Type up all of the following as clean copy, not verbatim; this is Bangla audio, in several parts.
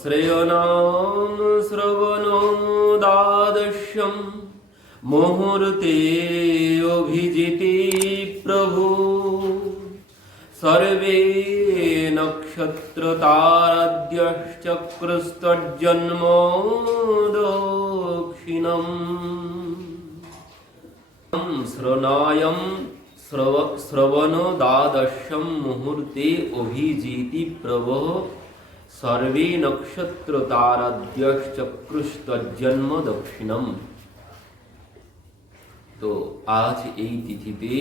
শ্রেয়নাম শ্রবণোদাদস্যম মুহূর্তে অভিজিতি প্রভু সর্বে নক্ষত্রতারাদ্যশ্চক্রস্তজ্জন্ম দক্ষিণম শ্রণায়ম শ্রবণোদাদস্যম মুহূর্তে অভিজিতি প্রভু সর্বে নক্ষত্রতারাদ্যশ্চক্রস্তজ্জন্ম দক্ষিণম। তো আজ এই তিথিতে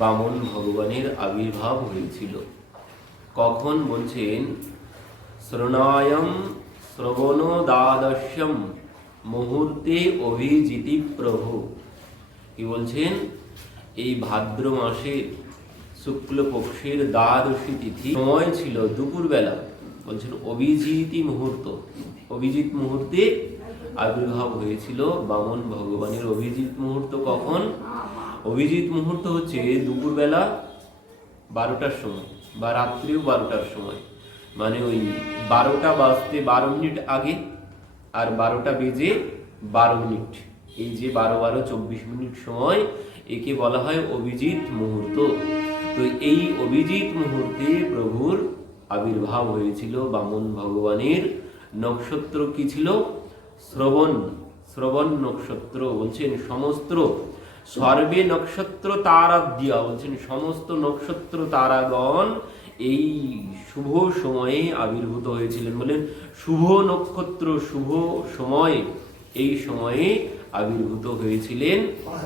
বামন ভগবানের আবির্ভাব হয়েছিল। কখন বলছেন? শ্রণায়ম শ্রবণোদাদস্যম মুহূর্তে অভিজিতি প্রভু। কি বলছেন? এই ভাদ্র মাসের শুক্লপক্ষের দ্বাদশী তিথি সময় ছিল দুপুরবেলা। বলছেন অভিজিতি মুহূর্ত, অভিজিৎ মুহূর্তে আবির্ভাব হয়েছিল বামন ভগবানের। অভিজিৎ মুহূর্ত কখন? অভিজিৎ মুহূর্ত হচ্ছে দুপুরবেলা 12টার সময় বা রাত্রিও 12টার সময়, মানে ওই 12টা বাজতে 12 মিনিট আগে আর 12টা বেজে 12 মিনিট, এই যে 12-12 24 মিনিট সময়, একে বলা হয় অভিজিৎ মুহূর্ত। তো এই অভিজিৎ মুহূর্তে প্রভুর আবির্ভাব হয়েছিল বামন ভগবানের। নক্ষত্র কি ছিল? শ্রবণ, শ্রবণ নক্ষত্র। বলছেন সমস্ত সর্বে নক্ষত্র তারাদ্যা, বলছেন সমস্ত নক্ষত্র তারাগণ এই শুভ সময়ে আবির্ভূত হয়েছিলেন। বলেন শুভ নক্ষত্র, শুভ সময়, এই সময়ে আবির্ভূত হয়েছিলেন।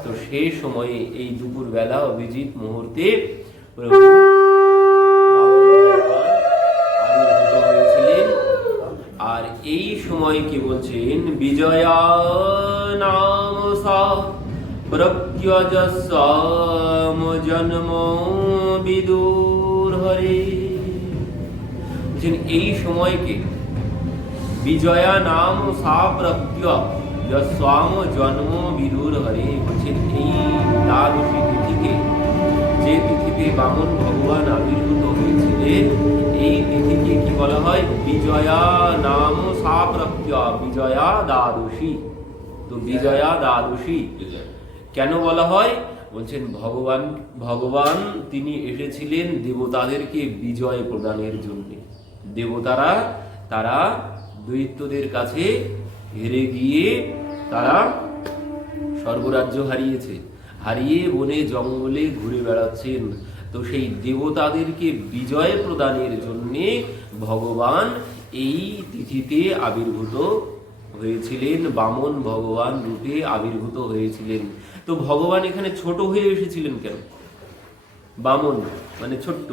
তো সেই সময়ে এই দুপুর বেলা অভিজিৎ মুহূর্তে আবির্ভূত হয়েছিলেন। আর এই সময় কি বলছেন? বিজয়া নাম সা প্রত্যজস্ম জন্ম বিদুর হরে। এই সময়কে বিজয়া নাম সা প্রত্যজস্ম জন্ম বিদুর হরে বলছেন। এই দ্বাদশী তিথিকে, যে তিথিতে বামন ভগবান আবির্ভূত হয়েছিলেন, এই তিথিকে কি বলা হয়? বিজয়া নাম সা প্রত্যয়, বিজয়া দ্বাদশী। তো বিজয়া দ্বাদশী কেন বলা হয়? বলছেন ভগবান তিনি এসেছিলেন দেবতাদেরকে বিজয় প্রদানের জন্য। দেবতারা তারা দৈত্যদের কাছে হেরে গিয়ে তারা স্বর্গরাজ্য হারিয়ে বনে জঙ্গলে ঘুরে বেড়াচ্ছেন। তো সেই দেবতাদেরকে বিজয় প্রদানের জন্য ভগবান এই তিথিতে আবির্ভূত হয়েছিলেন, বামন ভগবান রূপে আবির্ভূত হয়েছিলেন। তো ভগবান এখানে ছোট হয়ে এসেছিলেন কেন? বামন মানে ছোট্ট।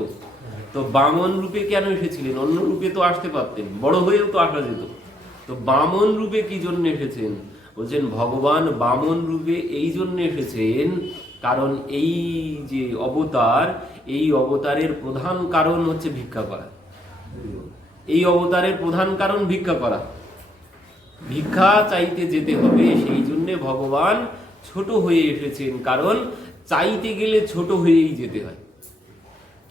তো বামন রূপে কেন এসেছিলেন? অন্য রূপে তো আসতে পারতেন, বড় হয়েও তো আসা যেত। তো বামন রূপে কি জন্য এসেছেন? বলছেন ভগবান বামন রূপে এই জন্য এসেছেন কারণ এই যে অবতার, এই অবতারের প্রধান কারণ হচ্ছে ভিক্ষা করা। এই অবতারের প্রধান কারণ ভিক্ষা করা, ভিক্ষা চাইতে যেতে হবে। সেই জন্য ভগবান ছোট হয়ে এসেছেন, কারণ চাইতে গেলে ছোট হয়েই যেতে হয়।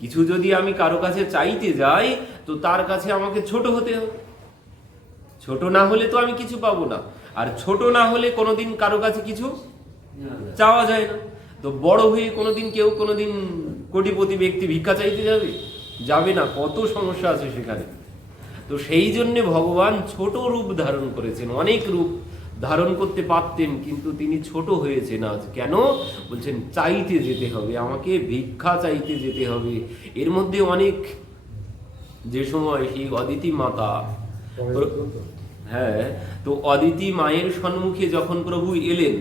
কিছু যদি আমি কারো কাছে চাইতে যাই, তো তার কাছে আমাকে ছোট হতে হবে। ছোট না হলে তো আমি কিছু পাবো না, আর ছোট না হলে কোনোদিন কারো কাছে কিছু চাওয়া যায় না। তো বড় হয়ে কোনোদিন কেউ কোনোদিন কোটিপতি ব্যক্তি ভিক্ষা চাইতে যাবে না, কত সমস্যা আছে সেখানে। তো সেই জন্যে ভগবান ছোট রূপ ধারণ করেছেন। অনেক রূপ ধারণ করতে পারতেন, কিন্তু তিনি ছোট হয়েছেন আজ। কেন? বলছেন চাইতে যেতে হবে, আমাকে ভিক্ষা চাইতে যেতে হবে। এর মধ্যে অনেক, যে সময় সেই অদিতি মাতা, হ্যাঁ, তো অদিতি মায়ের সম্মুখে যখন প্রভু এলেন,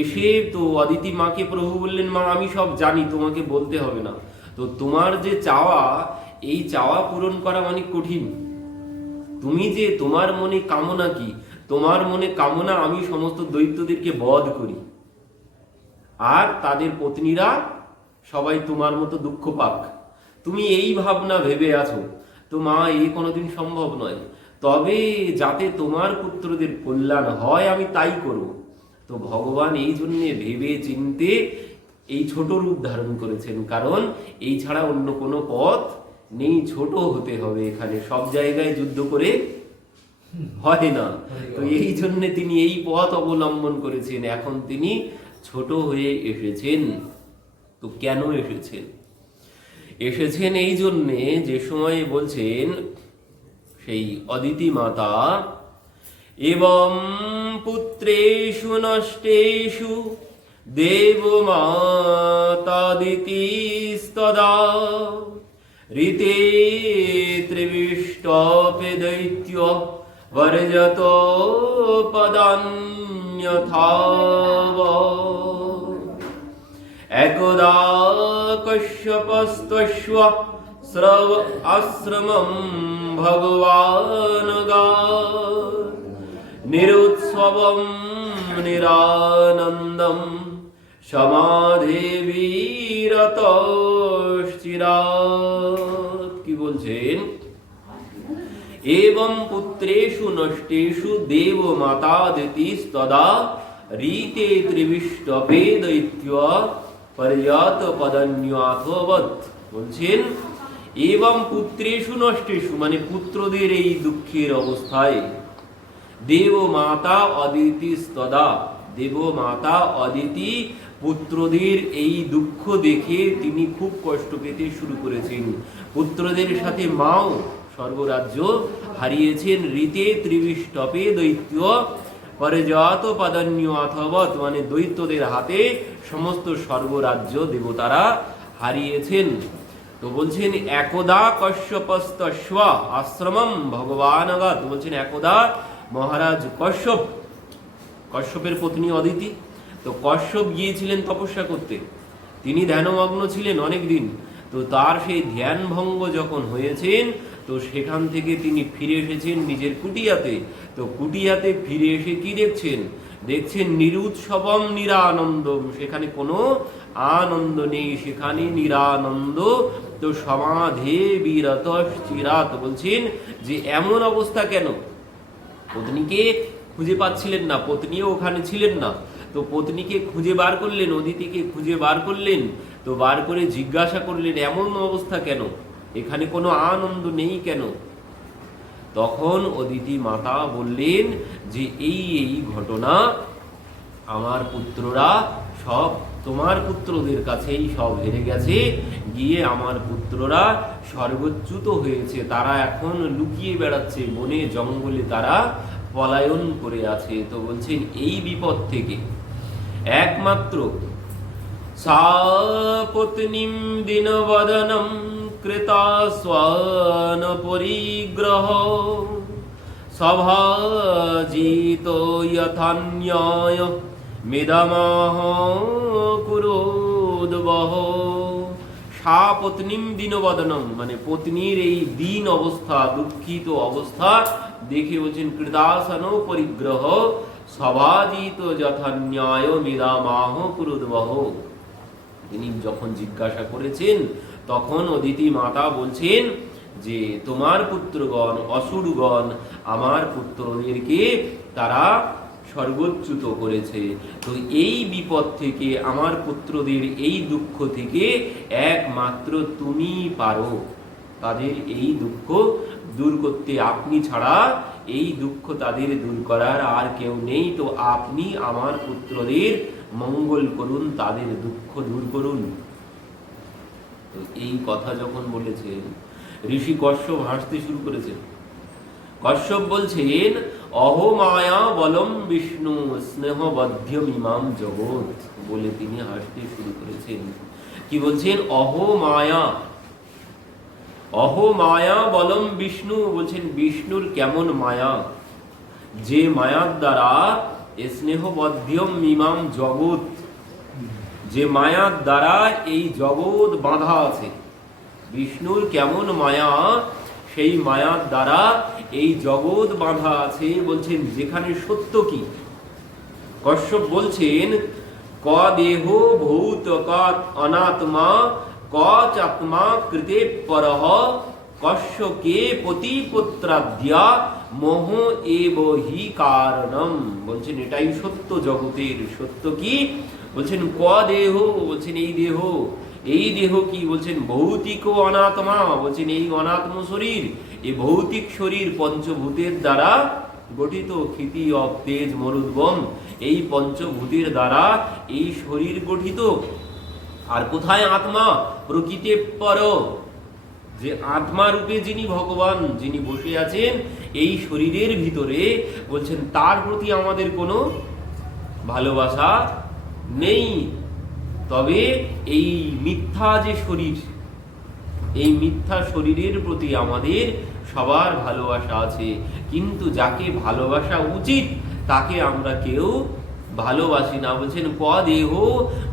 এসে তো অদিতি মাকে প্রভু বললেন, মা আমি সব জানি, তোমাকে বলতে হবে না। তো তোমার যে চাওয়া, এই চাওয়া পূরণ করা অনেক কঠিন। তুমি যে, তোমার মনে কামনা কি? তোমার মনে কামনা আমি সমস্ত দৈত্যদেরকে বধ করি, আর তাদের পত্নীরা সবাই তোমার মতো দুঃখ পাক। তুমি এই ভাবনা ভেবে আছো। তো মা, এই কোনোদিন সম্ভব নয়। তবে যাতে তোমার পুত্রদের কল্যাণ হয় আমি তাই করব। তো ভগবান এই জন্যে ভেবে চিনতে এই ছোট রূপ ধারণ করেছেন, কারণ এই ছাড়া অন্য কোনো পথ নেই, ছোট হতে হবে। এখানে সব জায়গায় যুদ্ধ করে হয় না, তো এই জন্য তিনি এই পথ অবলম্বন করেছেন। এখন তিনি ছোট হয়ে এসেছেন। তো কেন এসেছেন? এসেছেন এই জন্যে, যে সময় বলছেন সেই অদিতি মাতা, এবং পুত্রেষু নষ্টেষু দেব মাতাদিতিস্তদা ঋতে ত্রিবিষ্টপে দৈত্য বর্জত পদান্যথাব। একদা কশ্যপস্তস্য স্রব আশ্রমম ভগবান নিরুৎসবম নিরানন্দম সমাধিবিরতশ্চিরাৎ। কি বলছেন? এবং পুত্রেষু নষ্টেষু দেব মাতাদিতিস্তদা ঋতে ত্রিবিষ্টপে দৈত্য পর্যাত পদান্যথবৎ। বলছেন এবং পুত্রেষু নষ্টেষু, মানে পুত্রদের এই দুঃখের অবস্থায়, দেব মাতা অদিতিস্তদা, দেব মাতা অদিতি পুত্রদের এই দুঃখ দেখে তিনি খুব কষ্ট পেতে শুরু করেছেন। পুত্রদের সাথে মাও স্বর্গরাজ্য হারিয়েছেন। ঋতে ত্রিবিষ্টপে দৈত্য পর্যাত পদান্যথবৎ, মানে দৈত্যদের হাতে সমস্ত স্বর্গরাজ্য দেবতারা হারিয়েছেন। তো বলছেন একদা কশ্যপস্তস্য আশ্রমম ভগবানগত। বলছেন একদা মহারাজ কশ্যপ, কশ্যপের পত্নী অদিতি, তো কশ্যপ গিয়েছিলেন তপস্যা করতে। তিনি ধ্যানমগ্ন ছিলেন অনেক দিন। তো তার সেই ধ্যান ভঙ্গ যখন হয়েছেন, তো সেখান থেকে তিনি ফিরে এসেছেন নিজের কুটিয়াতে। তো কুটিয়াতে ফিরে এসে কি দেখছেন? দেখছেন নিরুৎসবম নিরানন্দম, সেখানে কোনো আনন্দ নেই, সেখানে নিরানন্দ। তো সমাধে বিরত চিরাত। বলছেন যে এমন অবস্থা কেন? পত্নীকে খুঁজে পাচ্ছিলেন না, পত্নীও ওখানে ছিলেন না। তো পত্নীকে খুঁজে বার করলেন, অদিতিকে খুঁজে বার করলেন। তো বার করে জিজ্ঞাসা করলেন এমন অবস্থা কেন, এখানে কোনো আনন্দ নেই কেন? তখন অদিতি মাতা বললেন যে এই এই ঘটনা, আমার পুত্ররা সব তোমার পুত্রদের কাছেই সব হেরে গেছে, গিয়ে আমার পুত্ররা স্বর্গচ্যুত হয়েছে, তারা এখন লুকিয়ে বেড়াচ্ছে বনে জঙ্গলে, তারা পলায়ন করে আছে। তো বলছেন এই বিপদ থেকে একমাত্র সাপত্নীম দীনবদনম কৃতা স্বন পরিগ্রহ সভাজিত যথান্যায় মেদামাহ কুরুদ্বহ। সাপত্নীম দীনবদনম, মানে পত্নীর এই দীন অবস্থা, দুঃখিত অবস্থা দেখে বলছেন কৃতাসন পরিগ্রহ সভাজিত যথান্যায় মেদামাহ কুরুদ্বহ। তিনি যখন জিজ্ঞাসা করেছেন, তখন অদিতি মাতা বলছেন যে তোমার পুত্রগণ অসুরগণ আমার পুত্রদেরকে তারা স্বর্গচ্যুত করেছে। তো এই বিপদ থেকে, আমার পুত্রদের এই দুঃখ থেকে একমাত্র তুমি পারো তাদের এই দুঃখ দূর করতে। আপনি ছাড়া এই দুঃখ তাদের দূর করার আর কেউ নেই। তো আপনি আমার পুত্রদের মঙ্গল করুন, তাদের দুঃখ দূর করুন। তো এই কথা যখন বলেছেন, ঋষি কশ্যপ হাসতে শুরু করেছেন। কশ্যপ বলছেন অহো মায়া বলম বিষ্ণু স্নেহ বধ্যম ইমাম জগৎ, বলে তিনি হাসতে শুরু করেছেন। কি বলছেন? অহো মায়া, অহো মায়া বলম বিষ্ণু। বলছেন বিষ্ণুর কেমন মায়া, যে মায়ার দ্বারা স্নেহ বধ্যম ইমাম জগৎ, যে মায়ার দ্বারা এই জগৎ বাঁধা আছে। বিষ্ণুর কেমন মায়া, সেই মায়ার দ্বারা এই জগৎ বাঁধা আছে। বলছেন যেখানে সত্য কি? কশ্যপ বলছেন ক দেহ ভূত ক অনাত্মা ক চাত্মা কৃতে পরহ কশ্যকে পতিপুত্রাদ্যা মোহ এব হি কারণম। বলছেন এটাই সত্য, জগতের সত্য কি? বলছেন ক দেহ, বলছেন এই দেহ, এই দেহ কি বলছেন ভৌতিক ও অনাত্মা, বলছেন এই অনাত্ম শরীর, এই ভৌতিক শরীর পঞ্চভূতের দ্বারা গঠিত। ক্ষিতি অপ তেজ মরুদ্বম, এই পঞ্চভূতের দ্বারা এই শরীর গঠিত। আর কোথায় আত্মা? প্রকৃতি পর, যে আত্মা রূপে যিনি ভগবান, যিনি বসে আছেন এই শরীরের ভিতরে, বলছেন তার প্রতি আমাদের কোনো ভালোবাসা নেই। তবে এই মিথ্যা যে শরীর, এই মিথ্যা শরীরের প্রতি আমাদের সবার ভালোবাসা আছে, কিন্তু যাকে ভালোবাসা উচিত তাকে আমরা কেউ ভালোবাসি না। বলছেন ক দেহ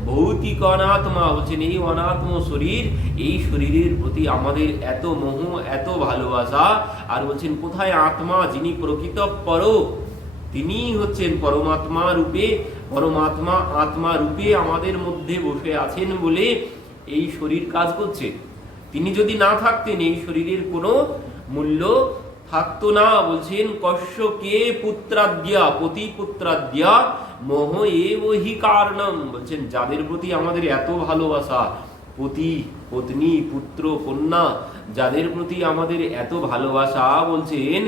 ভৌতিক অনাত্মা, বলছেন এই অনাত্ম শরীর, এই শরীরের প্রতি আমাদের এত মোহ, এত ভালোবাসা। আর বলছেন কোথায় আত্মা, যিনি প্রকৃত পর, তিনি হচ্ছেন পরমাত্মা রূপে, পরমাত্মা আত্মা রূপে আমাদের মধ্যে বসে আছেন বলে এই শরীর কাজ করছে। তিনি যদি না থাকতেন এই শরীরের কোনো মূল্য থাকতো না। বলছেন কস্য কে পুত্রাদ্যা পতি পুত্রাদ্যা মোহ এহি কারণম, বলছেন যাদের প্রতি আমাদের এত ভালোবাসা, পতি পত্নী পুত্র কন্যা, যাদের প্রতি আমাদের এত ভালোবাসা, বলছেন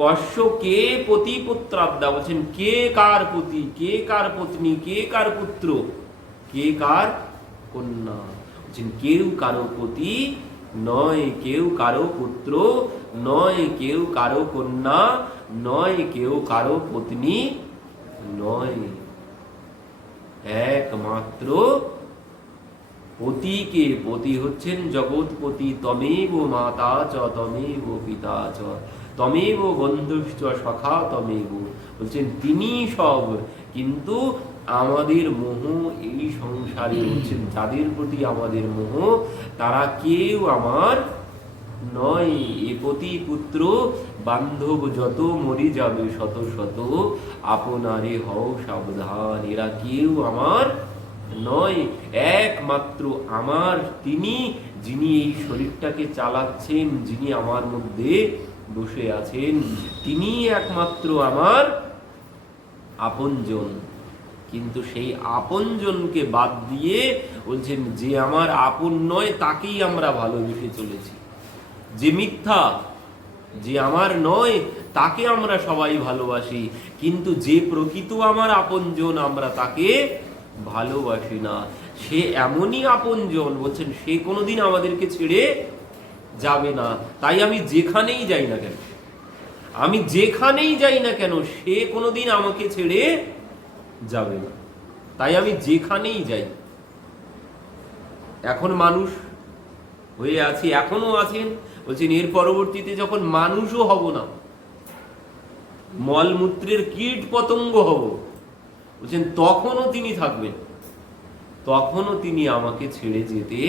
কস্য কে পতি পুত্রাদ্যা, বলছেন কে কার পতি, কে কার পত্নী, কে কার পুত্র, কে কার কন্যা। বলছেন কেউ কারো পতি নয়, কেউ কারো পুত্র নয়, কেউ কারো কন্যা নয়, কেউ কারো পত্নী নয়, একমাত্র পতিকে। পতি হচ্ছেন জগৎপতি। তমেব মাতা চ তমেব পিতা চ তমেব বন্ধুশ্চ সখা তমেব, বলছেন তিনি সব। কিন্তু আমাদের মোহ এই সংসারে, হচ্ছেন যাদের প্রতি আমাদের মোহ, তারা কেউ আমার নয়। এ পতি পুত্র বান্ধব যত মরি যাবে শত শত, আপনারে হও সাবধান, এরা কেউ আমার নয়, একমাত্র আমার তিনি, যিনি এই শরীরটাকে চালাচ্ছেন, যিনি আমার মধ্যে বসে আছেন, তিনি একমাত্র আমার আপনজন। কিন্তু সেই আপনজনকে বাদ দিয়ে বলছেন যে আমার আপন নয় তাকেই আমরা ভালোবেসে চলেছি। যে মিথ্যা, যে আমার নয় তাকে আমরা সবাই ভালোবাসি, কিন্তু যে প্রকৃত আমার আপনজন আমরা তাকে ভালোবাসি না। সে এমনই আপনজন, বলছেন সে কোনোদিন আমাদেরকে ছেড়ে যাবে না। তাই আমি যেখানেই যাই না কেন, আমি যেখানেই যাই না কেন, সে কোনোদিন আমাকে ছেড়ে যাবে না। তাই আমি যেখানেই যাই, এখন মানুষ হয়ে আছি, এখনো আছেন, বলছেন এর পরবর্তীতে যখন মানুষও হব না, মলমূত্রের কীট পতঙ্গ হব, বলছেন তখনও তিনি থাকবেন, তখনও তিনি আমাকে ছেড়ে যেতে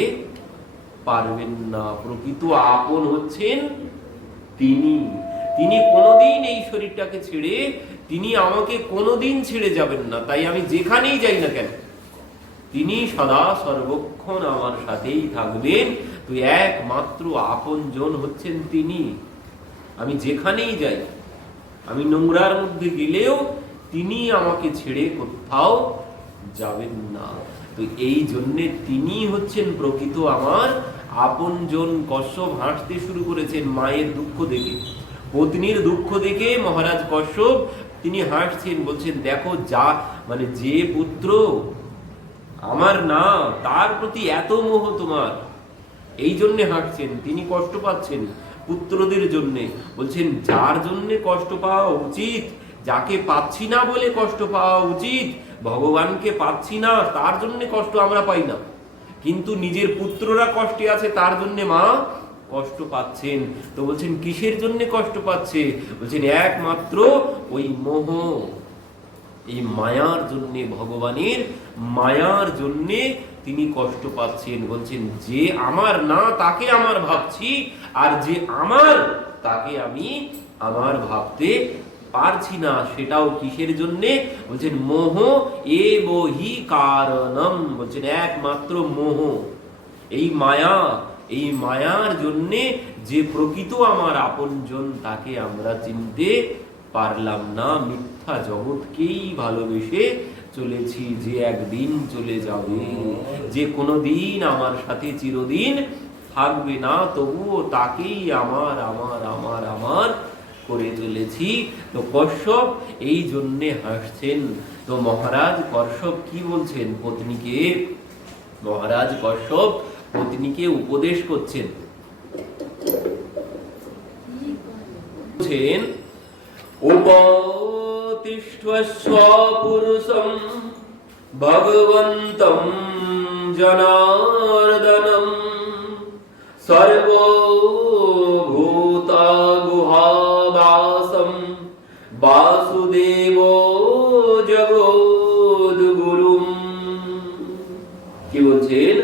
পারবেন না। প্রকৃত আপন হচ্ছেন তিনি, তিনি কোনোদিন এই শরীরটাকে ছেড়ে, তিনি আমাকে কোনোদিন ছেড়ে যাবেন না। তাই আমি যেখানেই যাই না কেন তিনি সদা সর্বক্ষণ আমার সাথেই থাকবেন। তো একমাত্র আপনজন হচ্ছেন তিনি। আমি যেখানেই যাই, আমি নোংরার মধ্যে গেলেও তিনি আমাকে ছেড়ে কোথাও যাবেন না। তো এই জন্যে তিনি হচ্ছেন প্রকৃত আমার আপনজন। কশ্যপ হাসতে শুরু করেছেন মায়ের দুঃখ দেখে, পত্নীর দুঃখ দেখে মহারাজ কশ্যপ তিনি হাসছেন, বলছেন দেখো যা মানে যে পুত্র আমার না, তার প্রতি এত মোহ তোমার, এই জন্যে হাসছেন। তিনি কষ্ট পাচ্ছেন পুত্রদের জন্যে, বলছেন যার জন্যে কষ্ট পাওয়া উচিত, যাকে পাচ্ছি না বলে কষ্ট পাওয়া উচিত, ভগবানকে পাচ্ছি না তার জন্যে কষ্ট আমরা পাই না, কিন্তু নিজের পুত্ররা কষ্টে আছে তার জন্যে মা কষ্ট পাচ্ছেন। তো বলছেন কিসের জন্য কষ্ট পাচ্ছে? বলছেন একমাত্র ওই মোহ, এই মায়ার জন্যে, ভগবানের মায়ার জন্যে তিনি কষ্ট পাচ্ছেন। বলছেন যে আমার না তাকে আমার ভাবছি, আর যে আমার তাকে আমি আমার ভাবতে পারছি না। সেটাও কিসের জন্যে? বলছেন মোহ এবহি কারণম, বলছেন একমাত্র মোহ, এই মায়া, এই মায়ার জন্যে যে প্রকৃত আমার আপনজন তাকে আমরা চিনতে পারলাম না, মিথ্যা জগৎকেই ভালোবেসে চলেছি যে একদিন চলে যাবে, যে কোনোদিন আমার সাথে চিরদিন থাকবে না, তবুও তাকেই আমার আমার আমার আমার করে চলেছি। তো কশ্যপ এই জন্যে হাসছেন। তো মহারাজ কশ্যপ কি বলছেন পত্নীকে? মহারাজ কশ্যপ পত্নীকে উপদেশ করছেন, বলছেন উপতিষ্ঠস্ব পুরুষং ভগবন্तं জনার্দনম সর্বভূতগুহাবাসম বাসুদেব জগদ্গুরুম। কি বলছেন?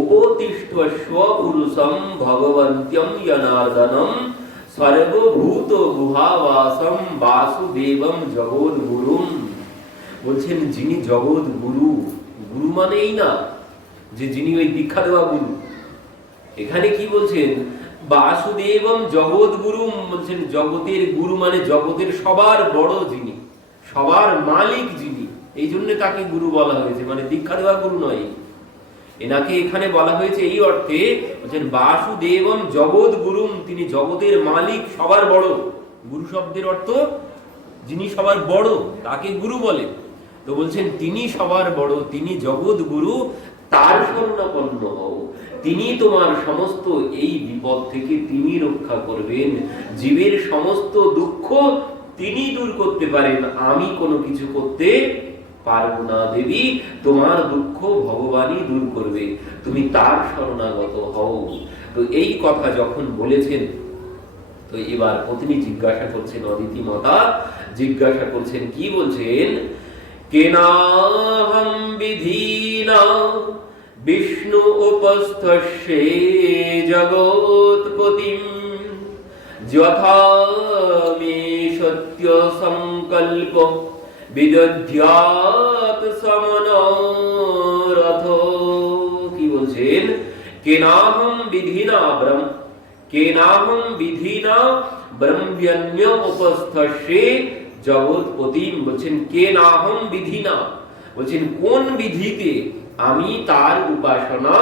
উপতিষ্ঠস্ব পুরুষং ভগবন্ত্যং জনার্দনম সর্বভূত গুহাবাসম বাসুদেবম জগদ্গুরুম। বলছেন যিনি জগৎ গুরু, গুরু মানেই না যে যিনি ওই দীক্ষা দেওয়া গুরু। এখানে কি বলছেন? বাসুদেবম জগৎ গুরু, বলছেন জগতের গুরু মানে জগতের সবার বড় যিনি, সবার মালিক যিনি, এই জন্য তাকে গুরু বলা হয়েছে, মানে দীক্ষা দেওয়া গুরু নয়। এনাকে এখানে বলা হয়েছে এই অর্থে, বলছেন বাসুদেবম জগৎ গুরুম, তিনি জগতের মালিক, সবার বড়। গুরু শব্দের অর্থ যিনি সবার বড় তাকে গুরু বলে। তো বলছেন তিনি সবার বড়, তিনি জগৎ গুরু, তার শরণাপন্ন হও, তিনি তোমার সমস্ত এই বিপদ থেকে তিনি রক্ষা করবেন। জীবের সমস্ত দুঃখ তিনি দূর করতে পারেন, আমি কোনো কিছু করতে পারবো না। দেবী তোমার দুঃখ ভগবানই দূর করবে, তুমি তার শরণাগত হও। তো এই কথা যখন বলেছেন, তো এবার পত্নী জিজ্ঞাসা করছেন, অদিতি মাতা জিজ্ঞাসা করছেন, কি বলছেন? কেনাহম বিধিনা বিষ্ণু উপস্থস্যে জগৎপতিম যথা মে সত্য সংকল্প বিদধ্যাৎ সমনরথ। কি বলছেন? কেনাহম বিধিনা ব্রহ্মণ্য উপস্থস্যে জগৎপতিম। বলছেন কেনাহম বিধিনা, বলছেন কোন বিধিতে আমি তার উপাসনা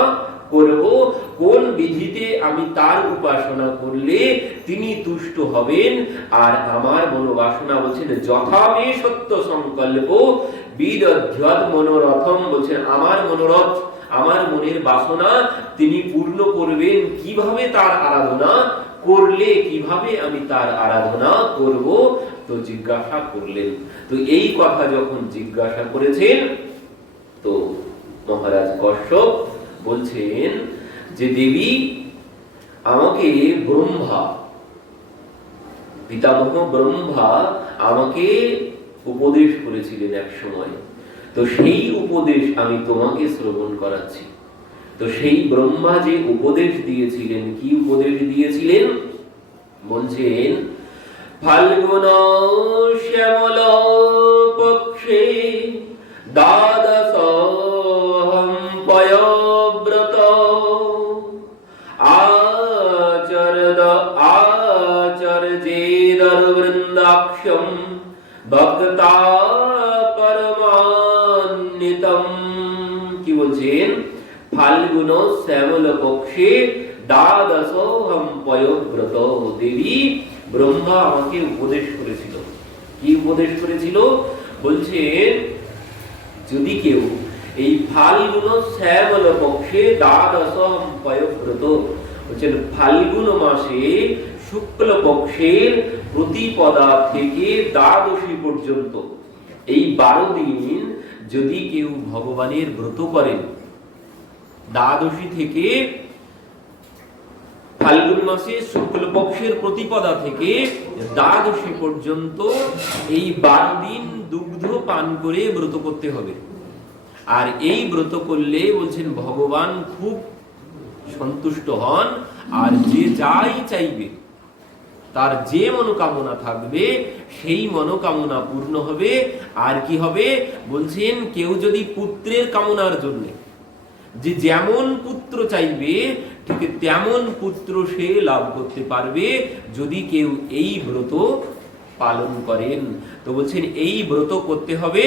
করব, কোন বিধিতে আমি তার উপাসনা করলে তিনি তুষ্ট হবেন আর আমার মনোবাসনা, বলছেন যথামে সত্য সংকল্প বিদধ্যাৎ মনোরথম। বলছেন আমার মনোরথ, আমার মনের বাসনা তিনি পূর্ণ করবেন। কিভাবে তার আরাধনা করলে, কিভাবে আমি তার আরাধনা করব? তো জিজ্ঞাসা করলেন। তো এই কথা যখন জিজ্ঞাসা করেছেন, তো মহারাজ কশ্যপ বলছেন যে দেবী আমাকে ব্রহ্মা, পিতামহ ব্রহ্মা আমাকে উপদেশ করেছিলেন এক সময়, তো সেই উপদেশ আমি তোমাকে শ্রবণ করাচ্ছি। তো সেই ব্রহ্মা যে উপদেশ দিয়েছিলেন, কি উপদেশ দিয়েছিলেন? বলছেন ফাল্গুন শ্যামল পক্ষে দ্বাদশহম পয়ব্রত আচর্যেদর বৃন্দাক্ষম ভক্তা পরমান্বিতম। কি বলছেন? ফাল্গুন শ্যামল পক্ষে দ্বাদশহম পয়ব্রত। দেবী ব্রহ্মা আমাকে উপদেশ করেছিল। কি উপদেশ করেছিল? বলছেন যদি কেউ এই ফাল্গুন শ্যামল পক্ষে দ্বাদশহম পয়ব্রত, বলছেন ফাল্গুন মাসে শুক্ল পক্ষের প্রতিপদা থেকে দ্বাদশী পর্যন্ত এই 12 দিন যদি কেউ ভগবানের ব্রত করেন, দ্বাদশী থেকে ফাল্গুন মাসে শুক্ল পক্ষের প্রতিপদা থেকে দ্বাদশী পর্যন্ত এই 12 দিন দুগ্ধ পান করে ব্রত করতে হবে। আর এই ব্রত করলে বলছেন ভগবান খুব সন্তুষ্ট হন, আর যে যাই চাইবে, তার যে মনোকামনা থাকবে সেই মনোকামনা পূর্ণ হবে। আর কি হবে? বলছেন কেউ যদি পুত্রের কামনার জন্য, যে যেমন পুত্র চাইবে ঠিক তেমন পুত্র সে লাভ করতে পারবে যদি কেউ এই ব্রত পালন করেন। তো বলছেন এই ব্রত করতে হবে,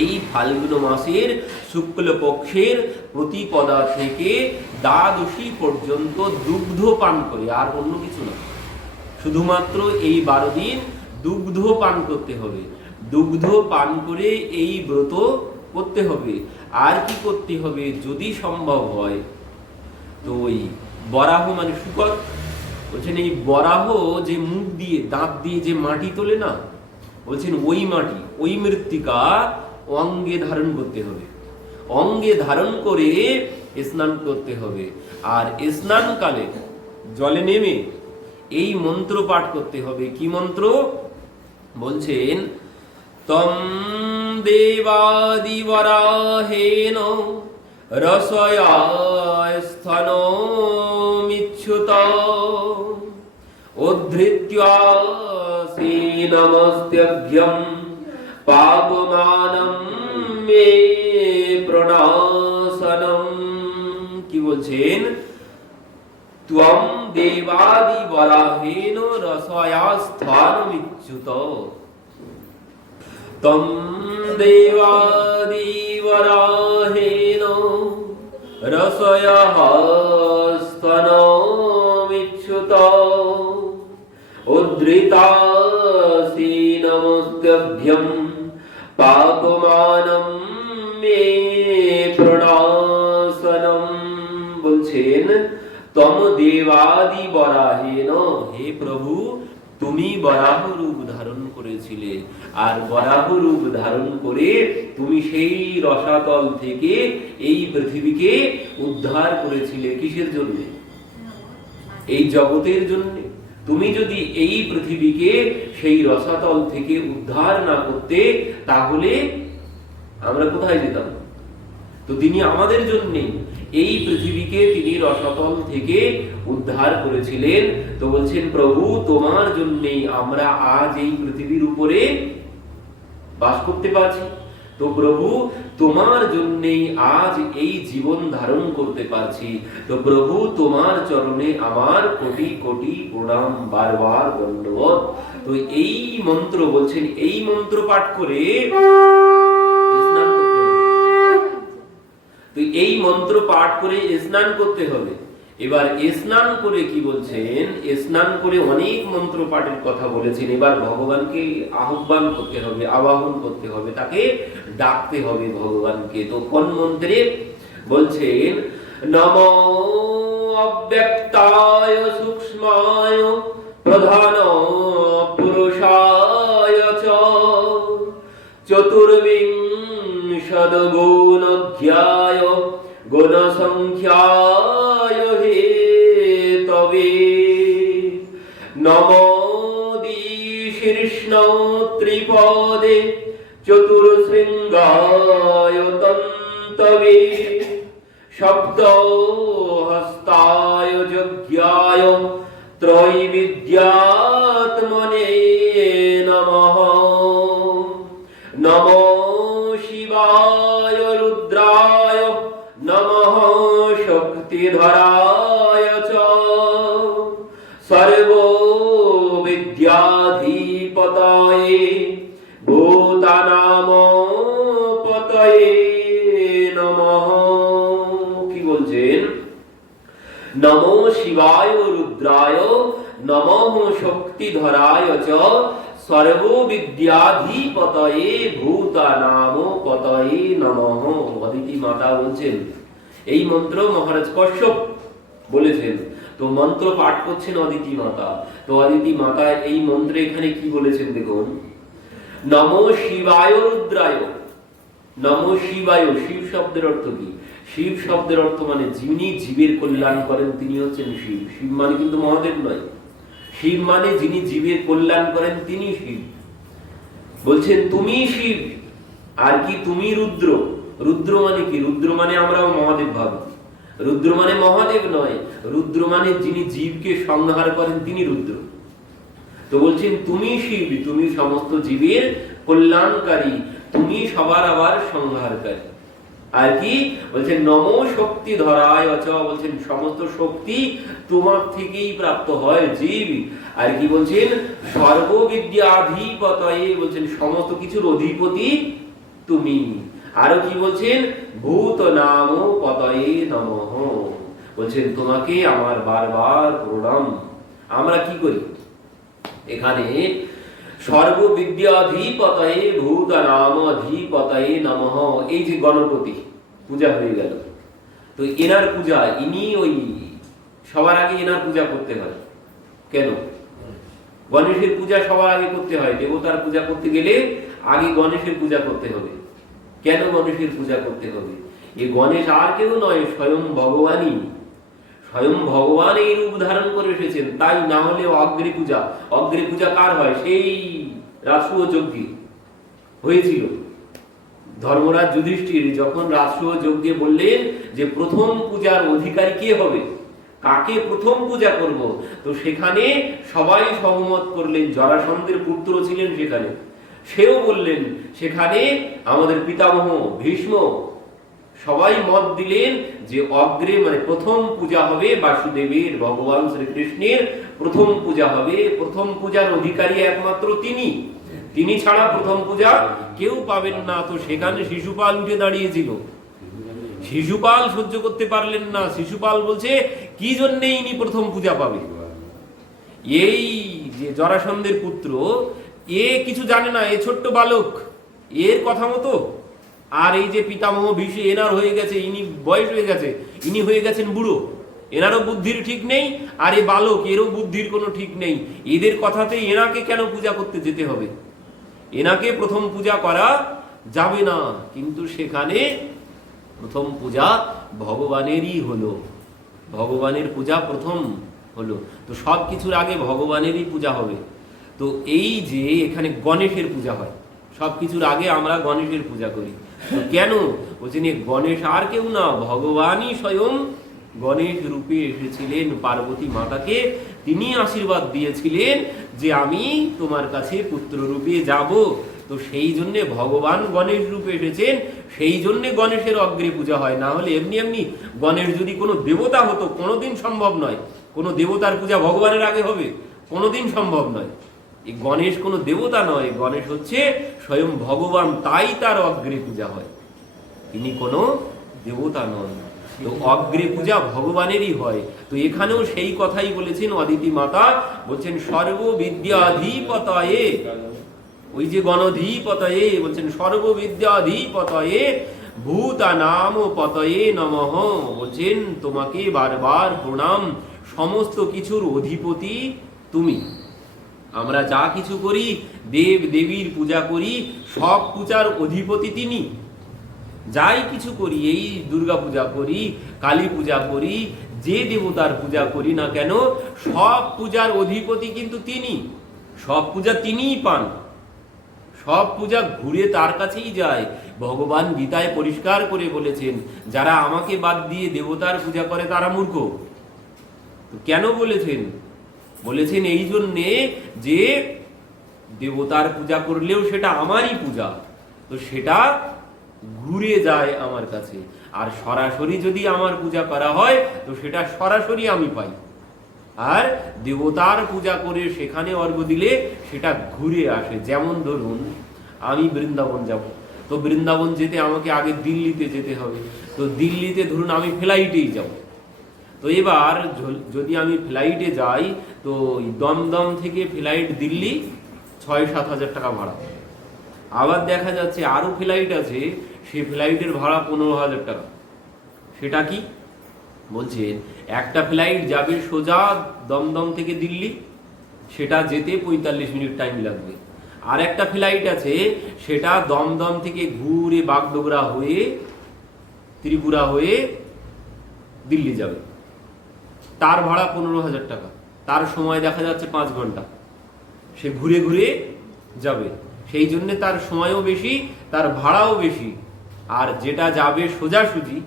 এই ফাল্গুন মাসের শুক্লপক্ষের প্রতিপদা থেকে দ্বাদশী পর্যন্ত দুগ্ধ পান করে, আর অন্য কিছু না, শুধুমাত্র এই 12 দিন দুগ্ধ পান করতে হবে। দুগ্ধ পান করে এই ব্রত করতে হবে। আর কি করতে হবে, যদি সম্ভব হয় তো ওই বরাহ মানে শুকর, বলছেন এই বরাহ যে মুখ দিয়ে দাঁত দিয়ে যে মাটি তোলে না, বলছেন ওই মাটি, ওই মৃত্তিকা অঙ্গে ধারণ করতে হবে। অঙ্গে ধারণ করে স্নান করতে হবে। আর স্নানকালে জলে নেমে এই মন্ত্র পাঠ করতে হবে। কি মন্ত্র বলছেন, তম দেবাদিবরাহেন রসয়া স্থনমিচ্ছুত উদ্ধৃত্য নমস্ত্যভ্যম পাপমানম মে প্রণাসনম। কি বলছেন, ত্বম দেবাদি বরাহেন রসয়া স্থনমিচ্যুত। তম দেবাদি বরাহেন রসয়া স্থনমিচ্যুত উদ্ধৃতাসি নমস্ত্যভ্যম পাপমানম মে প্রণাসনম। বলছেন তম দেবাদি বরাহেন, হে প্রভু তুমি বরাহ রূপ ধারণ করেছিলে, আর বরাহ রূপ ধারণ করে তুমি সেই রসাতল থেকে এই পৃথিবীকে উদ্ধার করেছিলে। কিসের জন্য? এই জগতের জন্য। তুমি যদি এই পৃথিবীকে সেই রসাতল থেকে উদ্ধার না করতে, তাহলে আমরা কোথায় যেতাম? তো তিনি আমাদের জন্য এই পৃথিবীকে তিনি রসাতল থেকে উদ্ধার করেছিলেন। তো বলছেন প্রভু তোমার জন্যই আমরা আজ এই পৃথিবীর উপরে বাস করতে পারছি। তো প্রভু তোমার জন্যই আজ এই জীবন ধারণ করতে পারছি। তো প্রভু তোমার চরণে আমার কোটি কোটি প্রণাম, বারবার দণ্ডবত। তো এই মন্ত্র বলছেন, এই মন্ত্র পাঠ করে স্নান করতে হবে। তো এই মন্ত্র পাঠ করে স্নান করতে হবে। এবার স্নান করে কি বলছেন, স্নান করে অনেক মন্ত্র পাঠের কথা বলেছেন। এবার ভগবানকে আহ্বান করতে হবে, আবাহন করতে হবে, তাকে ডাকতে হবে ভগবানকে। তো কোন মন্ত্রে বলছেন, নমো অব্যক্তায় সূক্ষ্মায় প্রধান পুরুষায় চ চতুর্বিংশদ গুণজ্ঞায় গুণসংখ্যায় হে তবে নমো শীর্ষ্ণ ত্রিপদে চতুর্শৃঙ্গায় তন্তবে শব্দ হস্তায় যজ্ঞায় ত্রৈবিদ্যাত্মনে নমঃ নমো শিবায় রুদ্রায় নমঃ শক্তিধরায় চ সর্বো বিদ্যাধিপতয়ে ভূতানাম পতয়ে নমঃ। কি বলছেন, নমো শিবায় রুদ্রায় নমঃ শক্তিধরায় চ সর্ববিদ্যাধিপতয়ে ভূতানাম পতয়ে নমঃ। অদিতি মাতা বলছেন, এই মন্ত্র মহারাজ কশ্যপ বলেছেন। তো মন্ত্র পাঠ করছেন অদিতি মাতা। তো অদিতি মাতা এই মন্ত্রে এখানে কি বলেছেন দেখুন, নমো শিবায় রুদ্রায়। নমো শিবায়, শিব শব্দের অর্থ কি? শিব শব্দের অর্থ মানে যিনি জীবের কল্যাণ করেন তিনি হচ্ছেন শিব। শিব মানে কিন্তু মহাদেব নয়। শিব মানে যিনি জীবের কল্যাণ করেন তিনি শিব। বলছেন তুমি শিব, আর কি তুমি রুদ্র। রুদ্র মানে কি? রুদ্র মানে আমরাও মহাদেব ভাবি। রুদ্র মানে মহাদেব নয়, রুদ্র মানে যিনি জীবকে সংহার করেন তিনি রুদ্র। তো বলছেন তুমি শিব, তুমি সমস্ত জীবের কল্যাণকারী, তুমি সবার আবার সংহারকারী। আর কি বলছেন, নমো শক্তি ধরায় চ, বলছেন সমস্ত শক্তি তোমার থেকেই প্রাপ্ত হয় জীব। আর কি বলছেন, সর্ববিদ্যাধিপতয়ে, বলছেন সমস্ত কিছুর অধিপতি তুমি। আরো কি বলছেন, ভূত নাম পতয়ে নমঃ, বলছেন তোমাকে আমার বারবার প্রণাম। আমরা কি করি এখানে, সর্ববিদ্যাধিপতয়ে ভূত নাম অধিপতয়ে নমঃ, এই যে গণপতি পূজা হয়ে গেল, তো এনার পূজা, ইনি ওই সবার আগে এনার পূজা করতে হয়। কেন? গণেশের পূজা সবার আগে করতে হয়, দেবতার পূজা করতে গেলে আগে গণেশের পূজা করতে হবে। কেন গণেশের পূজা করতে হবে? এই গণেশ আর কেউ নয়, স্বয়ং ভগবানই। স্বয়ং ভগবান এই রূপ ধারণ করে এসেছেন, তাই না হলে অগ্রে পূজা, অগ্রে পূজা কার হয়? সেই রাজসূয় যজ্ঞে হয়েছিল। ধর্মরাজ যুধিষ্ঠির যখন রাজসূয় যজ্ঞে বললেন যে প্রথম পূজার অধিকারী কে হবে, কাকে প্রথম পূজা করব, তো সেখানে সবাই সহমত করলেন। জরাসন্ধের পুত্র ছিলেন সেখানে, সেও বললেন, সেখানে আমাদের পিতামহ ভীষ্ম সবাই মত দিলেন যে অগ্রে মানে প্রথম পূজা হবে বাসুদেবের, ভগবান শ্রীকৃষ্ণের প্রথম পূজা হবে। প্রথম পূজার অধিকারী একমাত্র তিনি, তিনি ছাড়া প্রথম পূজা কেউ পাবেন না। তো সেখানে শিশুপাল উঠে দাঁড়িয়েছিল, শিশুপাল সহ্য করতে পারলেন না। শিশুপাল বলছে কি জন্যে ইনি প্রথম পূজা পাবে? এই যে জরাসন্ধের পুত্র, এ কিছু জানে না, এ ছোট্ট বালক, এর কথা মতো। আর এই যে পিতামহ ভীষ্ম, এনার হয়ে গেছে, ইনি বয়স হয়ে গেছে, ইনি হয়ে গেছেন বুড়ো, এনারও বুদ্ধির ঠিক নেই, আর এ বালক, এরও বুদ্ধির কোনো ঠিক নেই। এদের কথাতে এনাকে কেন পূজা করতে যেতে হবে? এনাকে প্রথম পূজা করা যাবে না। কিন্তু সেখানে প্রথম পূজা ভগবানেরই হলো, ভগবানের পূজা প্রথম হলো। তো সব কিছুর আগে ভগবানেরই পূজা হবে। তো এই যে এখানে গণেশের পূজা হয়, সব কিছুর আগে আমরা গণেশের পূজা করি। তো কেন? বলছেন গণেশ আর কেউ না, ভগবানই স্বয়ং গণেশ রূপে এসেছিলেন পার্বতী মাতাকে। তিনি আশীর্বাদ দিয়েছিলেন যে আমি তোমার কাছে পুত্র রূপে যাব। তো সেই জন্যে ভগবান গণেশ রূপে এসেছেন, সেই জন্যে গণেশের অগ্রে পূজা হয়। না হলে এমনি এমনি গণেশ যদি কোনো দেবতা হতো, কোনোদিন সম্ভব নয়। কোনো দেবতার পূজা ভগবানের আগে হবে, কোনোদিন সম্ভব নয়। এই গণেশ কোনো দেবতা নয়, গণেশ হচ্ছে স্বয়ং ভগবান, তাই তার অগ্রে পূজা হয়। তিনি কোনো দেবতা নন। তো অগ্রে পূজা ভগবানেরই হয়। তো এখানেও সেই কথাই বলেছেন অদিতি মাতা, বলছেন সর্ববিদ্যাধিপতয়ে, ওই যে গণধিপতয়ে বলছেন সর্ববিদ্যাধিপতয়ে ভূতানাম পতয়ে নমঃ, বলছেন তোমাকে বারবার প্রণাম, সমস্ত কিছুর অধিপতি তুমি। আমরা যা কিছু করি, দেব দেবীর পূজা করি, সব পূজার অধিপতি তিনি। যাই কিছু করি, এই দুর্গা পূজা করি, কালী পূজা করি, যে দেবতার পূজা করি না কেন, সব পূজার অধিপতি কিন্তু তিনি। সব পূজা তিনিই পান, সব পূজা ঘুরে তার কাছেই যায়। ভগবান গীতায় পরিষ্কার করে বলেছেন, যারা আমাকে বাদ দিয়ে দেবতার পূজা করে তারা মূর্খ। কেন বলেছেন? বলেছেন এই জন্যে যে দেবতার পূজা করলেও সেটা আমারই পূজা, তো সেটা ঘুরে যায় আমার কাছে। আর সরাসরি যদি আমার পূজা করা হয় তো সেটা সরাসরি আমি পাই। আর দেবতার পূজা করে সেখানে অর্ঘ্য দিলে সেটা ঘুরে আসে। যেমন ধরুন আমি বৃন্দাবন যাব, তো বৃন্দাবন যেতে আমাকে আগে দিল্লিতে যেতে হবে। তো দিল্লিতে ধরুন আমি ফ্লাইটেই যাব, তো এবার যদি আমি ফ্লাইটে যাই, তো দমদম থেকে ফ্লাইট দিল্লি ৬-৭ হাজার টাকা ভাড়া। আবার দেখা যাচ্ছে আরও ফ্লাইট আছে, সেই ফ্লাইটের ভাড়া ১৫,০০০ টাকা। সেটা কি বলছেন? একটা ফ্লাইট যাবে সোজা দমদম থেকে দিল্লি, সেটা যেতে ৪৫ মিনিট টাইম লাগবে। আর একটা ফ্লাইট আছে, সেটা দমদম থেকে ঘুরে বাগডোগরা হয়ে ত্রিপুরা হয়ে দিল্লি যাবে, তার ভাড়া ১৫,০০০ টাকা। তার সময় দেখা যাচ্ছে ৫ ঘন্টা, সে ঘুরে ঘুরে যাবে। সেই জন্যে তার সময়ও বেশি, তার ভাড়াও বেশি। আর যেটা যাবে সোজাসুজি,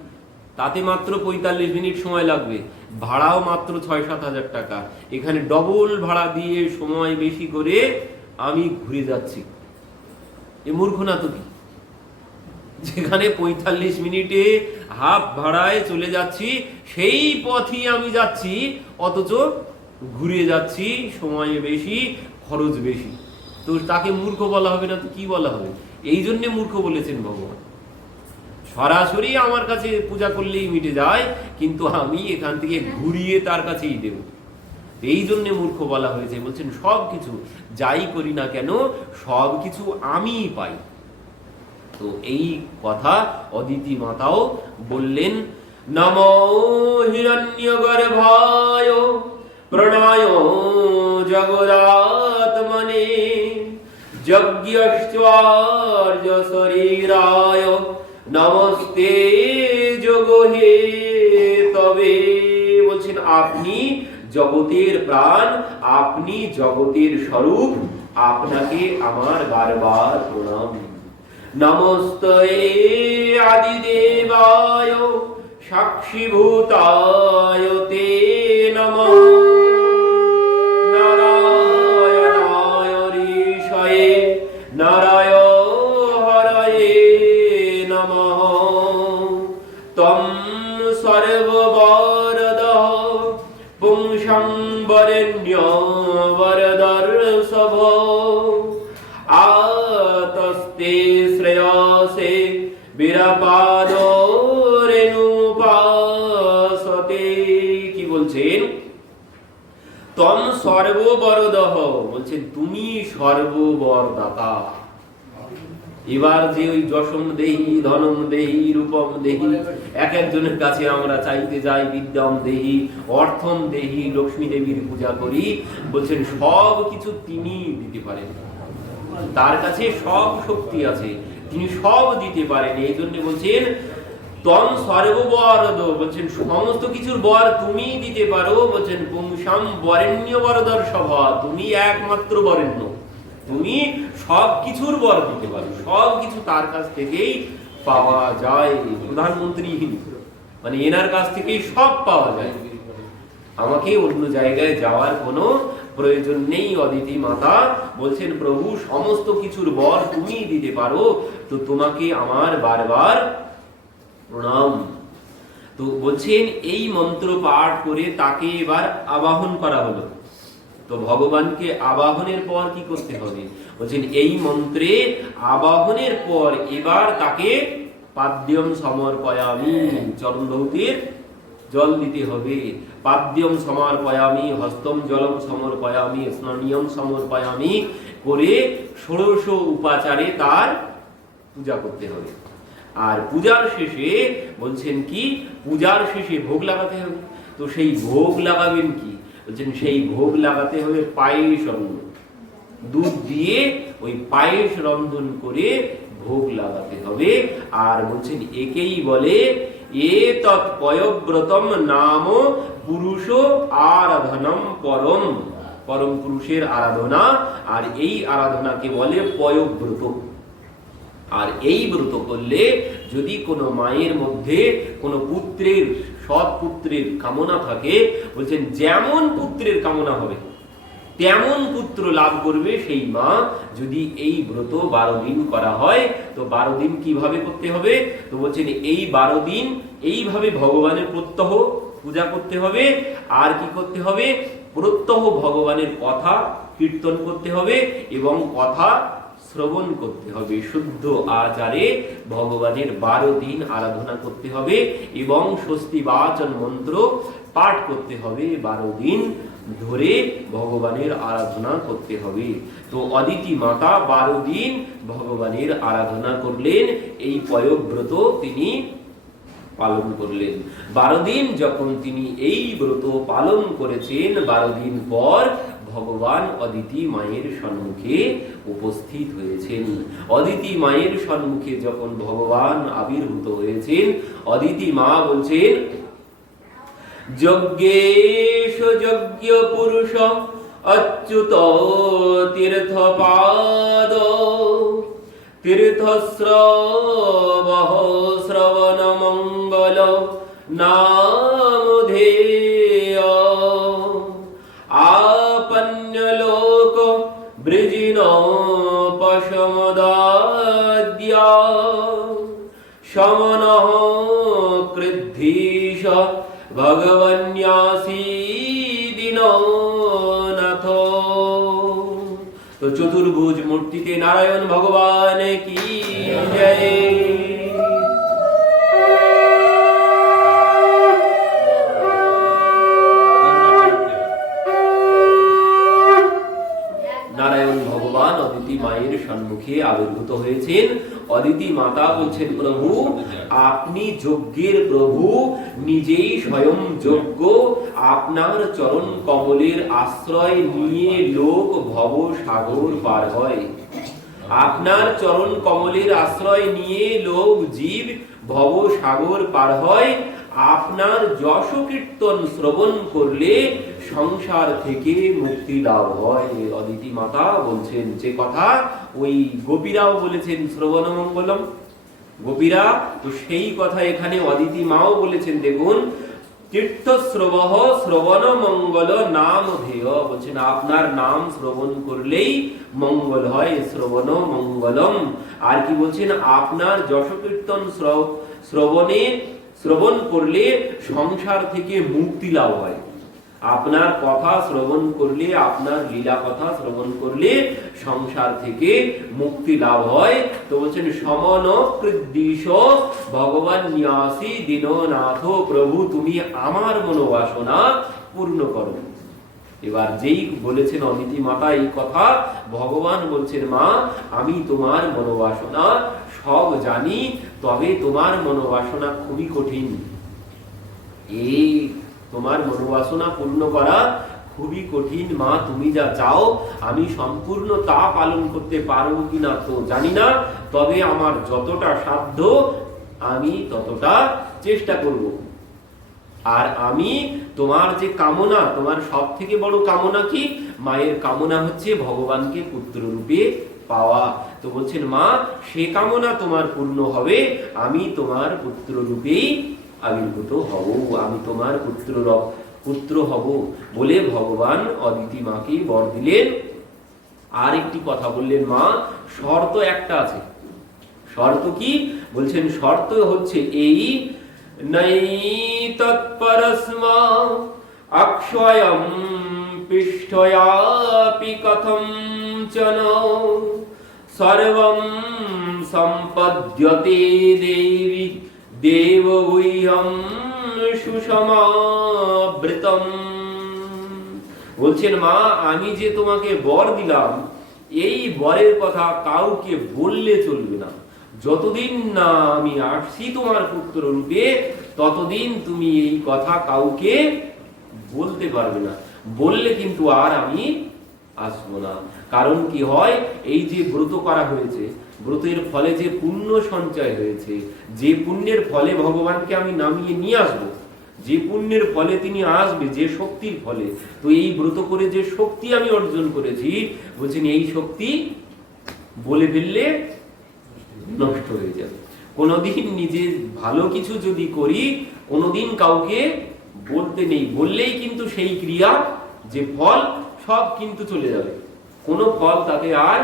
তাতে মাত্র ৪৫ মিনিট সময় লাগবে, ভাড়াও মাত্র ৬-৭ হাজার টাকা। এখানে ডবল ভাড়া দিয়ে সময় বেশি করে আমি ঘুরে যাচ্ছি। এ মূর্খ না তো কি? যেখানে ৪৫ মিনিটে হাফ ভাড়ায় চলে যাচ্ছি, সেই পথই আমি যাচ্ছি, অথচ ঘুরে যাচ্ছি, সময় বেশি, খরচ বেশি। তো তাকে মূর্খ বলা হবে না তো কি বলা হবে? এই জন্যে মূর্খ বলেছেন ভগবান। সরাসরি আমার কাছে পূজা করলেই মিটে যায়, কিন্তু আমি এখান থেকে ঘুরিয়ে তার কাছেই দেব, এই জন্যে মূর্খ বলা হয়েছে। বলছেন সব কিছু যাই করি না কেন সব কিছু আমিই পাই। তো এই কথা অদিতি মাতাও বললেন। নমো হিরণ্যগর্ভায় প্রণয় জগদাত্মনে যজ্ঞশ্চার্য শরীরায় নমস্তে যোগহে তবে। বলছেন আপনি জগতের প্রাণ, আপনি জগতের স্বরূপ, আপনাকে আমার বারবার প্রণাম। নমস্তে আদিদেবায় সাক্ষীভূতায় তে নমঃ। নারায়ণায় ঋষয়ে নারায়ণে নমঃ। ত্বং সর্ববরদঃ পুংসাং বরেণ্যো বরদর্শভো আতস্তে শ্রেয়সে বীরপাদো রেণুপাসতে। কি বলছেন? তম সর্ববরদহ, বলছেন তুমি সর্ববরদাতা। এবার যে ওই যশম দেহি, ধনম দেহি, রূপম দেহি, এক একজনের কাছে আমরা চাইতে যাই, বিদ্যম দেহি, অর্থম দেহি, লক্ষ্মী দেবীর পূজা করি। বলছেন সব কিছু তিনি দিতে পারেন, তার কাছে সব শক্তি আছে, তিনি সব দিতে পারেন। এই জন্য বলছেন তম সর্ববরদ, বলছেন সমস্ত কিছুর বর তুমি দিতে পারো। বলছেন পুংসাম বরেণ্য বরদর সভা, তুমি একমাত্র বরেণ্য, তুমি সব কিছুর বর দিতে পারো, সব কিছু তার কাছ থেকেই পাওয়া যায়। প্রধানমন্ত্রী মানে এনার কাছ থেকেই সব পাওয়া যায়, আমাকে অন্য জায়গায় যাওয়ার কোনো প্রয়োজন নেই। অদিতি মাতা বলছেন প্রভু সমস্ত কিছুর বর তুমি দিতে পারো, তো তোমাকে আমার বারবার প্রণাম। তো বলছেন এই মন্ত্র পাঠ করে তাকে এবার আবাহন করা হলো। তো ভগবানকে আবাহনের পর কি করতে হবে? বলছেন এই মন্ত্রে আবাহনের পর এবার তাকে পাদ্যম সমর্পয়ামি, চরণ ধৌতের জল দিতে হবে। পাদ্যম সমর্পয়ামি, হস্তম জলম সমর্পয়ামি, স্নানিয়ম সমর্পয়ামি করে ষোড়শ উপাচারে তার পূজা করতে হবে। আর পূজার শেষে বলছেন কি, পূজার শেষে ভোগ লাগাতে হবে। তো সেই ভোগ লাগাবেন কি? বলছেন সেই ভোগ লাগাতে হবে পায়েস রন্ধন, দুধ দিয়ে ওই পায়েস রন্ধন করে ভোগ লাগাতে হবে। আর বলছেন একেই বলে এতৎ পয়ব্রতম নাম পুরুষ আরাধনম পরম, পরম পুরুষের আরাধনা। আর এই আরাধনাকে বলে পয়ব্রত। আর এই ব্রত করলে যদি কোনো মায়ের মধ্যে কোনো পুত্রের, সৎ পুত্রের কামনা থাকে, বলছেন যেমন পুত্রের কামনা হবে তেমন পুত্র লাভ করবে সেই মা, যদি এই ব্রত 12 দিন করা হয়। তো 12 দিন কিভাবে করতে হবে? তো বলছেন এই 12 দিন এইভাবে ভগবানের প্রত্যহ পূজা করতে হবে। আর কি করতে হবে? প্রত্যহ ভগবানের কথা কীর্তন করতে হবে এবং কথা শ্রবণ করতে হবে। শুদ্ধ আচারে ভগবানের 12 দিন আরাধনা করতে হবে এবং স্বস্তি বাচন মন্ত্র পাঠ করতে হবে। 12 দিন ধরে ভগবানের আরাধনা করতে হবে। তো অদিতি মাতা 12 দিন ভগবানের আরাধনা করলেন, এই পয়ব্রত তিনি পালন করলেন। 12 দিন যখন তিনি এই ব্রত পালন করেছেন, 12 দিন পর ভগবান অদিতি মায়ের সম্মুখে উপস্থিত হয়েছেন। অদিতি মায়ের সম্মুখে যখন ভগবান আবির্ভূত হয়েছেন, অদিতি মা বলছেন যজ্ঞেশ যজ্ঞ পুরুষ অচ্যুত তীর্থপাদ তীর্থস্রবহ শ্রবণ মঙ্গল নামধেয় আপন্যলোক বৃজিন পশমদাদ্যা সমনঃ কৃদ্ধীশ ভগবন্যাসি দিন নাথ। তো चतुर्भुज मूर्तिते नारायण भगवान की जय। নারায়ণ ভগবান অদিতি মায়ের সম্মুখে আবির্ভূত হয়েছেন। অদিতি মাতা বলছেন, প্রভু আপনি যজ্ঞের প্রভু, নিজেই স্বয়ং যজ্ঞ। আপনার চরণ কমলের আশ্রয় নিয়ে লোক ভব সাগর পার হয়। আপনার চরণ কমলের আশ্রয় নিয়ে লোক জীব ভব সাগর পার হয়। আপনার যশ কীর্তন শ্রবণ করলে সংসার থেকে মুক্তি লাভ হয়। অদিতি মাতা বলছেন যে কথা ওই গোপীরাও বলেছেন শ্রবণ মঙ্গলম, গোপীরা তো সেই কথা এখানে অদিতি মাও বলেছেন। দেখুন, তীর্থ শ্রবহ শ্রবণ মঙ্গল নাম ধেয়, বলছেন আপনার নাম শ্রবণ করলেই মঙ্গল হয়, শ্রবণ মঙ্গলম। আর কি বলছেন, আপনার যশ কীর্তন শ্রবণ করলে সংসার থেকে মুক্তি লাভ হয়। আপনার কথা শ্রবণ করলে, আপনার লীলা কথা শ্রবণ করলে সংসার থেকে মুক্তি লাভ হয়। তো বলছেন সমন কৃদ্দিশ ভগবান ন্যাসী দীননাথ, প্রভু তুমি আমার মনোবাসনা পূর্ণ করো। এবার যেই বলেছেন অদিতি মাতা এই কথা, ভগবান বলছেন মা আমি তোমার মনোবাসনা সব জানি, তবে তোমার মনোবাসনা খুবই কঠিন। এই তোমার মনোবাসনা পূর্ণ করা খুবই কঠিন মা, তুমি যা চাও আমি সম্পূর্ণ তা পালন করতে পারবো কিনা তো জানি না, তবে আমার যতটা সাধ্য আমি ততটা চেষ্টা করব। আর আমি তোমার যে কামনা, তোমার সব থেকে বড় কামনা কি? মায়ের কামনা হচ্ছে ভগবানকে পুত্র রূপে পাওয়া। তো বলছেন মা সে কামনা তোমার পূর্ণ হবে, আমি তোমার পুত্র রূপেই আবির্ভূত হব, আমি তোমার পুত্র হব বলে ভগবান অদিতি মাকে বর দিলেন। আর একটি কথা বললেন মা শর্ত একটা আছে। শর্ত কি? বলছেন শর্ত হচ্ছে এই, নাই তৎপরস্মা অক্ষয়ম পিষ্ঠয়াপি কথম চন সর্বম সম্পদ্যতে দেবী দেবগুহ্যম সুষমাবৃতম। বলছেন মা আমি যে তোমাকে বর দিলাম, এই বরের কথা কাউকে বললে চলবে না। যতদিন না আমি আসছি তোমার পুত্র রূপে, ততদিন তুমি এই কথা কাউকে বলতে পারবে না। বললে কিন্তু আর আমি আসবো না। কারণ কি হয়, এই যে ব্রত করা হয়েছে, ব্রতের ফলে যে পুণ্য সঞ্চয় হয়েছে, যে পুণ্যের ফলে ভগবানকে আমি নামিয়ে নিয়ে আসবো, যে পুণ্যের ফলে তিনি আসবে, যে শক্তির ফলে, তো এই ব্রত করে যে শক্তি আমি অর্জন করেছি, বলছেন এই শক্তি বলে ফেললে নষ্ট হয়ে যাবে। কোনোদিন নিজে ভালো কিছু যদি করি, কোনোদিন কাউকে বলতে নেই। বললেই কিন্তু সেই ক্রিয়া যে ফল সব কিন্তু চলে যাবে, কোনো ফল তাতে আর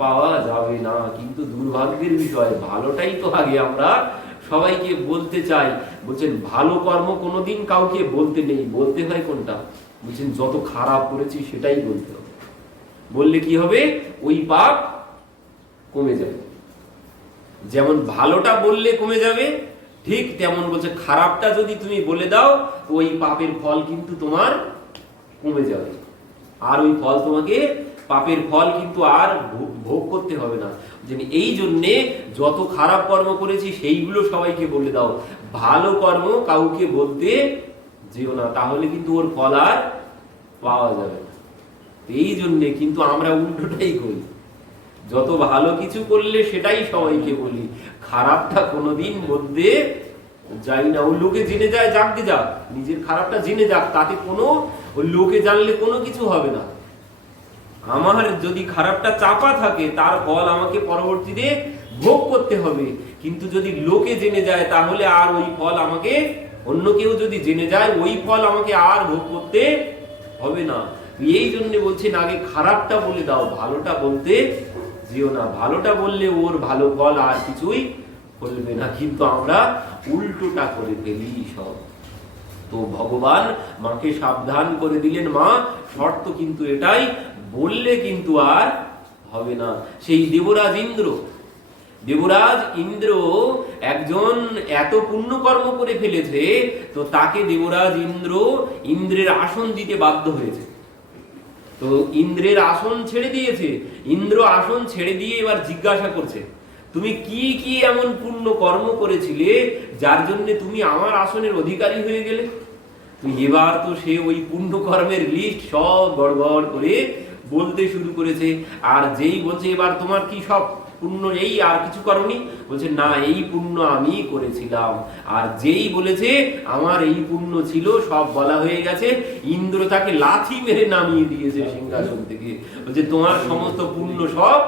পাওয়া যাবে না। কিন্তু দুর্ভাগ্যের বিষয়, ভালোটাই তো আগে আমরা সবাইকে বলতে চাই। বলছেন ভালো কর্ম কোনোদিন কাউকে বলতে নেই। বলতে হয় কোনটা? বলছেন যত খারাপ করেছি সেটাই বলতে হবে। বললে কি হবে? ওই পাপ কমে যাবে। যেমন ভালোটা বললে কমে যাবে, ঠিক তেমন বলছে খারাপটা যদি তুমি বলে দাও, ওই পাপের ফল কিন্তু তোমার কমে যাবে। আর ওই ফল তোমাকে, পাপের ফল কিন্তু আর ভোগ করতে হবে না। এই জন্যে যত খারাপ কর্ম করেছি সেইগুলো সবাইকে বলে দাও, ভালো কর্ম কাউকে বলতে যেও না, তাহলে কিন্তু ওর ফল আর পাওয়া যাবে না। এই জন্যে কিন্তু আমরা উল্টোটাই করি, যত ভালো কিছু করলে সেটাই সবাইকে বলি, খারাপটা কোনোদিন বলতে যাই না। ও লোকে জেনে যায়, যাকতে যাক, নিজের খারাপটা জেনে যাক, তাতে কোনো লোকে জানলে কোনো কিছু হবে না। আমার যদি খারাপটা চাপা থাকে, তার ফল আমাকে পরবর্তীতে ভোগ করতে হবে। কিন্তু যদি লোকে জেনে যায়, তাহলে আর ওই ফল আমাকে, অন্য কেউ যদি জেনে যায়, ওই ফল আমাকে আর ভোগ করতে হবে না। এই জন্য বলছেন আগে খারাপটা বলে দাও, ভালোটা বলতে যেও না। ভালোটা বললে ওর ভালো ফল আর কিছুই বলবে না। কিন্তু আমরা উল্টোটা করে ফেলি সব। তো ভগবান মাকে সাবধান করে দিলেন, মা শর্ত কিন্তু এটাই, বললে কিন্তু আর হবে না। সেই দেবরাজ ইন্দ্র একজন এত পুণ্যকর্ম করে ফেলেছে, তো তাকে দেবরাজ ইন্দ্রের আসন দিতে বাধ্য হয়েছে। তো ইন্দ্রের আসন ছেড়ে দিয়েছে। ইন্দ্র আসন ছেড়ে দিয়ে এবার জিজ্ঞাসা করছে, তুমি কি কি এমন পুণ্য কর্ম করেছিলে যার জন্য তুমি আমার আসনের অধিকারী হয়ে গেলে? তো এবার তো সে ওই পুণ্য কর্মের লিস্ট সব গড়বড় করে বলতে শুরু করেছে। আর যেই বলছে এবার তোমার কি সব পুণ্য, এই আর কিছু করনি? বলছে না, এই পুণ্য আমি করেছিলাম। আর যেই বলেছে আমার এই পুণ্য ছিল, সব বলা হয়ে গেছে, ইন্দ্র তাকে লাথি মেরে নামিয়ে দিয়েছে সিংহাসন থেকে। বলছে তোমার সমস্ত পুণ্য সব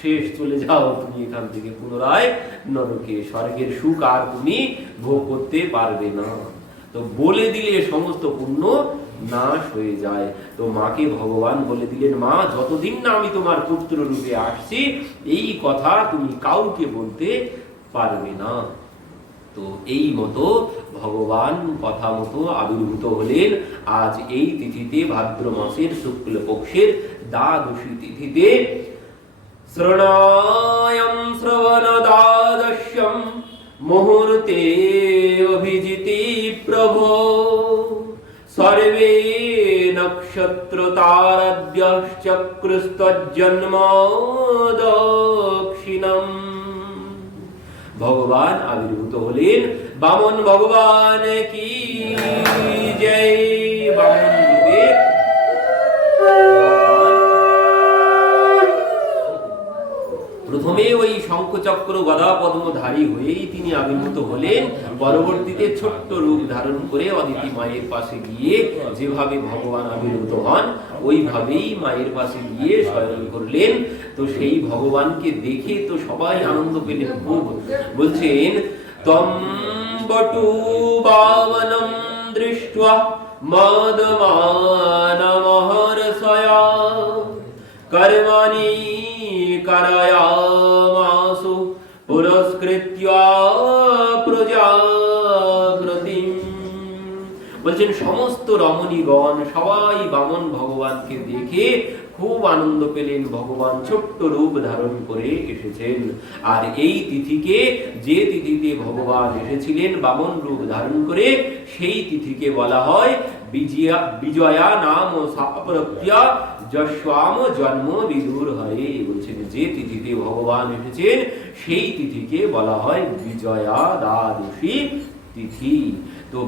শেষ, চলে যাও তুমি এখান থেকে পুনরায় নরকে। স্বর্গের সুখ আর তুমি ভোগ করতে পারবে না। তো বলে দিলে সমস্ত পুণ্য নাশ হয়ে যায়। তো মাকে ভগবান বলে দিলেন, মা, যতদিন না আমি তোমার পুত্র রূপে আসছি, এই কথা তুমি কাউকে বলতে পারবে না। তো এই মতো ভগবান কথা মতো আবির্ভূত হলেন আজ এই তিথিতে, ভাদ্র মাসের শুক্লপক্ষের দ্বাদশী তিথিতে। শ্রণায়ম শ্রবণ দ্বাদশ্যম মুহূর্তে অভিজিতি প্রভো সর্বে নক্ষত্র তারাদ্যশ্চক্রস্তজ্জন্ম দক্ষিণম। ভগবান আবির্ভূত হলেন। বামন ভগবান কি জয়। বামন রূপে প্রথমে ওই শঙ্খচক্র গদা পদ্মধারী হয়েই তিনি আবির্ভূত হলেন। পরবর্তীতে ছোট্ট রূপ ধারণ করে অদিতি মায়ের পাশে গিয়ে যেভাবে ভগবান আবির্ভূত হন, ওইভাবেই মায়ের পাশে গিয়ে শয়ন করলেন। তো সেই ভগবানকে দেখে তো সবাই আনন্দ পেলেন খুব। বলছেন, তম বটু বামনম দৃष्ट्वा মদমানমহর্ষয়া কর্মাণি কারয়ামাসু পুরস্কৃত্য প্রজাপতিম। বলছেন সমস্ত রমণীগণ সবাই বামন ভগবানকে দেখে খুব আনন্দ পেলেন। ভগবান ছোট্ট রূপ ধারণ করে এসেছেন। আর এই তিথিকে, যে তিথিতে ভগবান এসেছিলেন বামন রূপ ধারণ করে, সেই তিথিকে বলা হয় বিজয়া নাম সাপ্রত্যা যস্বাম জন্ম বিদুর হরে। বলছেন যে তিথিতে ভগবান এসেছেন সেই তিথিকে বলা হয় বিজয়া দ্বাদশী তিথি। তো